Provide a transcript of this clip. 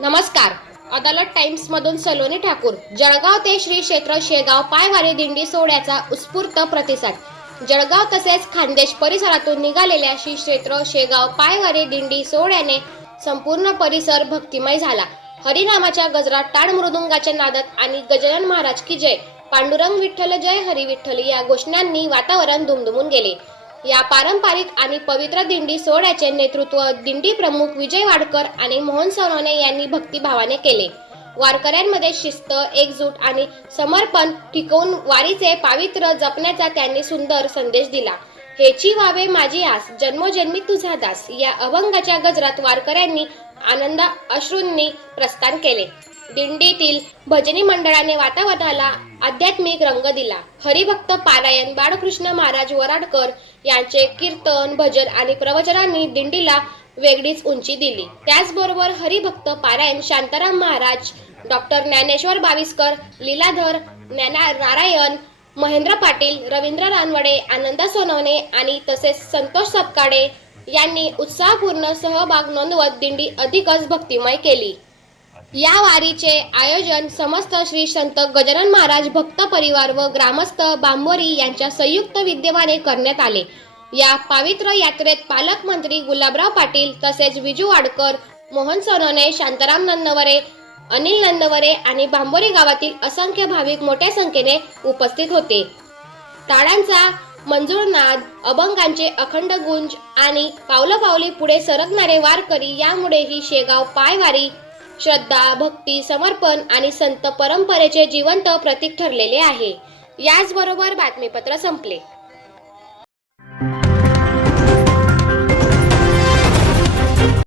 नमस्कार. अदालत टाइम्स मधून सलोनी ठाकूर. जळगाव ते श्री क्षेत्र शेगाव पायवारी दिंडी सोहळ्याचा उत्स्फूर्त प्रतिसाद. जळगाव तसेच खानदेश परिसरातून निघालेल्या श्री क्षेत्र शेगाव पायवारी दिंडी सोहळ्याने संपूर्ण परिसर भक्तिमय झाला. हरिनामाच्या गजरात टाळ मृदुंगाच्या नादात आणि गजानन महाराज की जय पांडुरंग विठ्ठल जय हरी विठ्ठल या घोषणांनी वातावरण दुमदुमून गेले. या पारंपरिक आणि पवित्र दिंडी सोहळ्याचे नेतृत्व दिंडी प्रमुख विजय वाडकर आणि मोहन सोनवणे यांनी भक्तिभावाने केले. वारकऱ्यांमध्ये शिस्त एकजूट आणि समर्पण टिकवून वारीचे पावित्र्य जपण्याचा त्यांनी सुंदर संदेश दिला. हेची वावे माझी आस जन्मोजन्मी तुझा दास या अभंगाच्या गजरात वारकऱ्यांनी आनंद अश्रूंनी प्रस्थान केले. दिंडीतील भजनी मंडळाने वातावरणाला आध्यात्मिक रंग दिला. हरिभक्त पारायण बाळकृष्ण महाराज वराडकर यांचे कीर्तन भजन आणि प्रवचनांनी दिंडीला वेगळीच उंची दिली. त्याचबरोबर हरिभक्त पारायण शांताराम महाराज डॉक्टर ज्ञानेश्वर बाविस्कर लीलाधर ज्ञाना नारायण महेंद्र पाटील रवींद्र रानवडे आनंद सोनवणे आणि तसेच संतोष सपकाडे यांनी उत्साहपूर्ण सहभाग नोंदवत दिंडी अधिकच भक्तिमय केली. या वारीचे आयोजन समस्त श्री संत गजानन महाराज भक्त परिवार व ग्रामस्थ बांबोरी यांच्या संयुक्त विद्यमाने करण्यात आले. या पावित्र यात्रेत पालकमंत्री गुलाबराव पाटील तसेच विजू वाडकर मोहन सोनवणे शांताराम नंदवरे अनिल नंदवरे आणि बांबोरी गावातील असंख्य भाविक मोठ्या संख्येने उपस्थित होते. टाळांचा मंजुळनाद अभंगांचे अखंड गुंज आणि पावलं पावली पुढे सरकणारे वारकरी यामुळे ही शेगाव पायवारी श्रद्धा भक्ती समर्पण आणि संत परंपरेचे जिवंत प्रतीक ठरलेले आहे. याचबरोबर बातमीपत्र संपले.